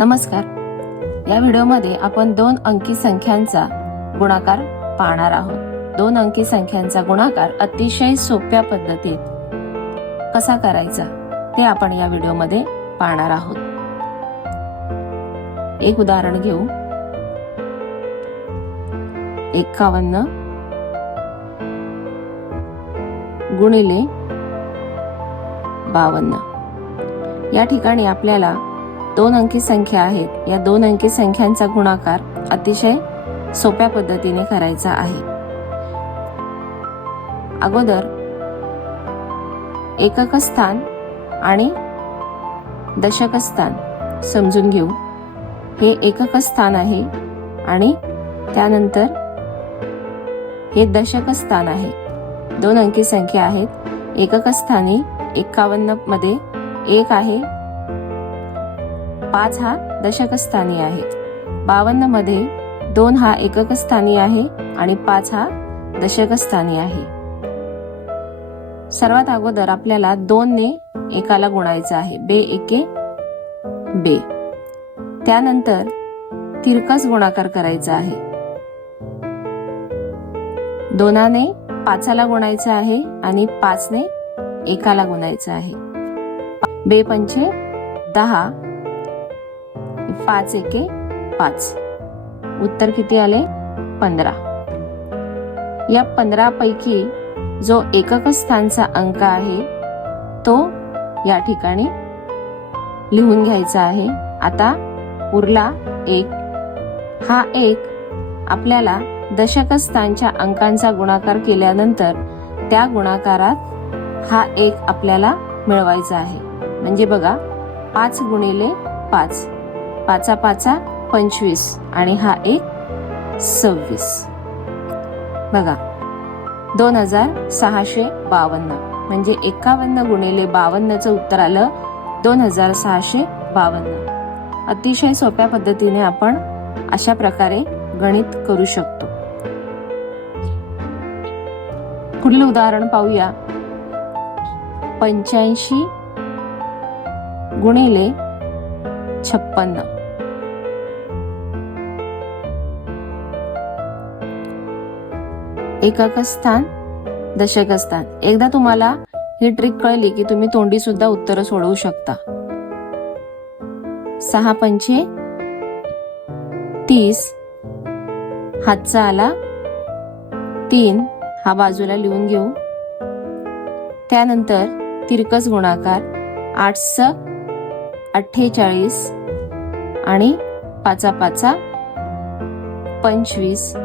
नमस्कार. या व्हिडिओमध्ये आपण दोन अंकी संख्यांचा गुणाकार पाहणार आहोत. दोन अंकी संख्यांचा गुणाकार अतिशय सोप्या पद्धतीत कसा करायचा ते आपण या व्हिडिओमध्ये पाहणार आहोत. एक उदाहरण घेऊ. एकावन्न गुणिले बावन्न. या ठिकाणी आपल्याला दोन अंकी संख्या आहेत. या दोन अंकी संख्यांचा गुणाकार अतिशय सोप्या पद्धतीने करायचा आहे. अगोदर एकक स्थान आणि दशक स्थान समजून घेऊ. हे एकक स्थान आहे आणि त्यानंतर हे दशक स्थान आहे. दोन अंकी संख्या आहेत. एकक स्थानी एक्कावन्नमध्ये एक आहे. पाच हा दशकस्थानी आहे. बावन्नमध्ये दोन हा एकक स्थानी आहे आणि पाच हा दशकस्थानी आहे. सर्वात अगोदर आपल्याला दोन ने एकाला गुणायचं आहे. बे एके बे. त्यानंतर तिरकस गुणाकार करायचा आहे. दोनाने पाचाला गुणायचं आहे आणि पाचने एकाला गुणायचं आहे. बे पंचे दहा. पाच एके पाच. उत्तर किती आले? पंधरा. या पंधरा पैकी जो एकक स्थानचा अंक आहे तो या ठिकाणी लिहून घ्यायचा आहे. आता उरला एक. हा एक आपल्याला दशक स्थानच्या अंकांचा गुणाकार केल्यानंतर त्या गुणाकारात हा एक आपल्याला मिळवायचा आहे. म्हणजे बघा पाच गुणिले पाच. पाचा पाचा पंचवीस आणि हा एक सव्वीस. बघा दोन हजार सहाशे बावन्न म्हणजे एकावन्न गुणिले बावन्नचं उत्तर आलं दोन हजार सहाशे बावन्न. अतिशय सोप्या पद्धतीने आपण अशा प्रकारे गणित करू शकतो. पुढील उदाहरण पाहूया? पंच्याऐंशी गुणिले छप्पन्न. एकक स्थान दशक स्थान एकदा तुम्हाला ही ट्रिक कळली की तुम्ही तोंडी सुद्धा उत्तर सोडवू शकता. सहा पंचे तीस हातचा आला तीन हा बाजूला लिहून घेऊ. त्यानंतर तिरकस गुणाकार आठ स अठ्ठेचाळीस आणि पाचा पाचा पंचवीस.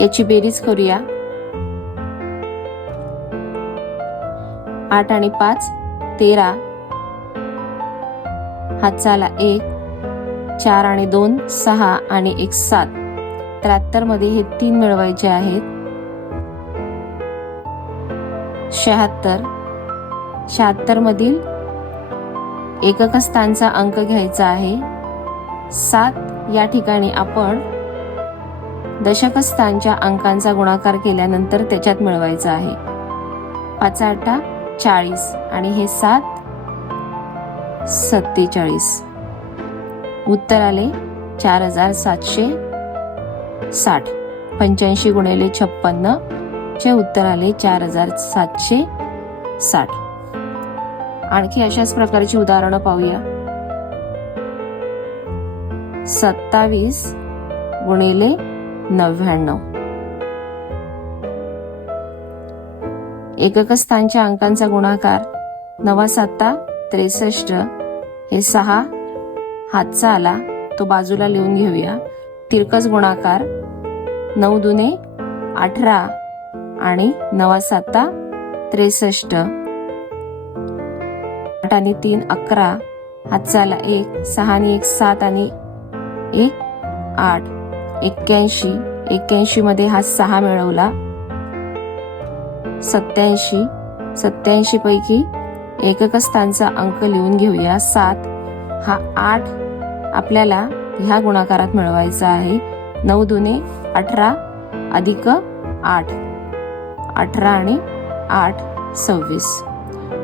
याची बेरीज करूया. आठ आणि पाच तेरा. हातचाला एक चार आणि दोन सहा आणि एक सात. त्र्याहत्तरमध्ये हे तीन मिळवायचे आहेत. शहात्तर. शहात्तर मधील एकक स्थानचा अंक घ्यायचा आहे. सात या ठिकाणी आपण दशक स्थानच्या अंकांचा गुणाकार केल्यानंतर त्याच्यात मिळवायचा आहे. पाच आठा चाळीस आणि हे सात सत्तेचाळीस. उत्तर आले चार हजार सातशे साठ. पंच्याऐंशी गुणिले छप्पन्न चे उत्तर आले चार हजार सातशे साठ. आणखी अशाच प्रकारची उदाहरणं पाहूया. सत्तावीस गुणिले नव्याण्णव. एकक स्थानच्या अंकांचा गुणाकार. नवा सत्ता त्रेसष्ट. हे सहा. हातचा आला. तो बाजूला लिहून घेऊया. तिरकस गुणाकार. नऊ दुने अठरा. आणि नवा साता त्रेसष्ट. आठ आणि तीन अकरा. हातचा आला एक. सहा आणि एक सात आणि एक आठ. एक्क्याऐंशी. एक्क्याऐंशी मध्ये हा सहा मिळवला. सत्याऐंशी सत्याऐंशी पैकी एकक स्थानचा अंक लिहून घेऊया. सात. हा आठ आपल्याला ह्या गुणाकारात मिळवायचा आहे. नऊ दुने अठरा अधिक आठ. अठरा आणि आठ सव्वीस.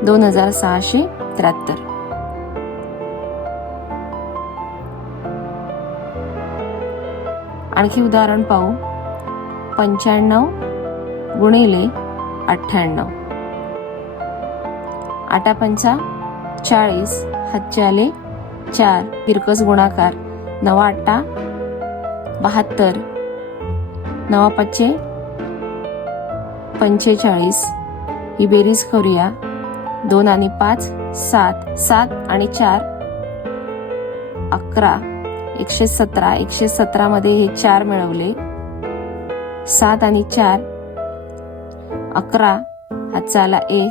दोन हजार सहाशे त्र्याहत्तर. आणखी उदाहरण पाहू. पंच्याण्णव गुणिले अठ्ठ्याण्णव. आटा पंचा चाळीस हातचे आले चार तिरकस गुणाकार नवा अठ्ठा बहात्तर. नवा पाचशे पंचेचाळीस. ही बेरीज करूया. दोन आणि पाच सात. सात आणि चार अकरा. एकशे सतरा. एकशे सतरामध्ये हे चार मिळवले. सात आणि चार अकरा हाताला एक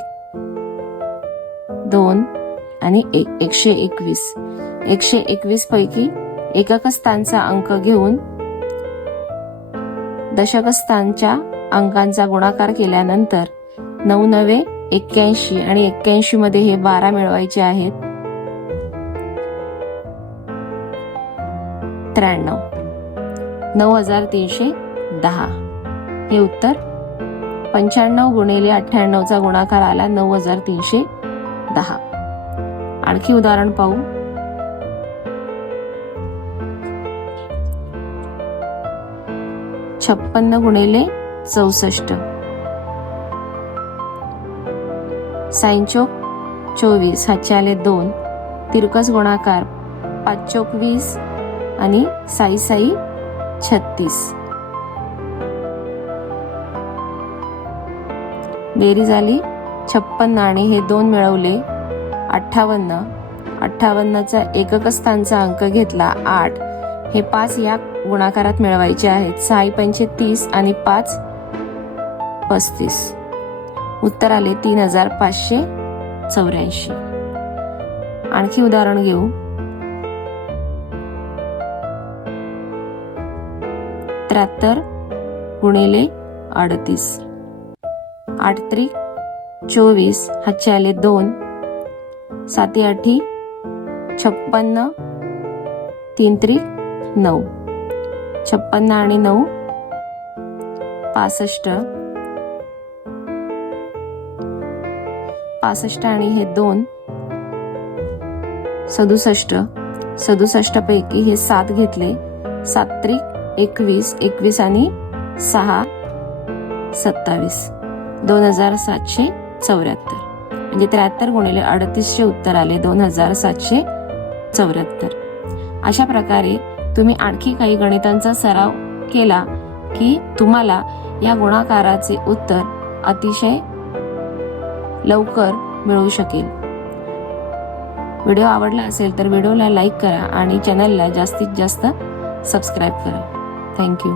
दोन आणि एक एकशे एकवीस. एकशे एकवीस पैकी एकक स्थानचा अंक घेऊन दशक स्थानच्या अंकांचा गुणाकार केल्यानंतर नऊ नवे एक्क्याऐंशी आणि एक्क्याऐंशी मध्ये हे बारा मिळवायचे आहेत. त्र्याण्णव. नऊ हजार तीनशे दहा. हे उत्तर पंच्याण्णव गुणिले अठ्ठ्याण्णवचा गुणाकार आला नऊ हजार तीनशे दहा. आणखी उदाहरण पाहू. छप्पन्न गुणिले चौसष्ट. साईंचोक चोवीस हातचे आले दोन. तिरकस गुणाकार पाच चोक वीस आणि साई साई छत्तीस. बेरीज झाली. छप्पन्न आणि हे दोन मिळवले. अठ्ठावन्न. अठ्ठावन्नचा एकक स्थानचा अंक घेतला आठ. हे पाच या गुणाकारात मिळवायचे आहेत. साई पंचे तीस आणि पाच पस्तीस. उत्तर आले तीन हजार पाचशे चौऱ्याऐंशी. आणखी उदाहरण घेऊ. त्र्याहत्तर गुणिले अडतीस. आठ त्री चोवीस हातचे आले दोन साती आठी छप्पन्न तीन त्री नऊ. छप्पन्न आणि नऊ पासष्ट. पासष्ट आणि हे दोन. सदुसष्ट. सदुसष्ट पैकी हे सात घेतले. सात त्रिक एकवीस एकवीस आणि सहा सत्तावीस. दोन हजार सातशे चौऱ्याहत्तर. म्हणजे त्र्याहत्तर गुणिले अडतीसचे उत्तर आले दोन हजार सातशे चौऱ्याहत्तर. अशा प्रकारे तुम्ही आणखी काही गणितांचा सराव केला की तुम्हाला या गुणाकाराचे उत्तर अतिशय लवकर मिळू शकेल. व्हिडिओ आवडला असेल तर व्हिडिओला लाईक करा आणि चॅनलला जास्तीत जास्त सबस्क्राईब करा. थँक्यू.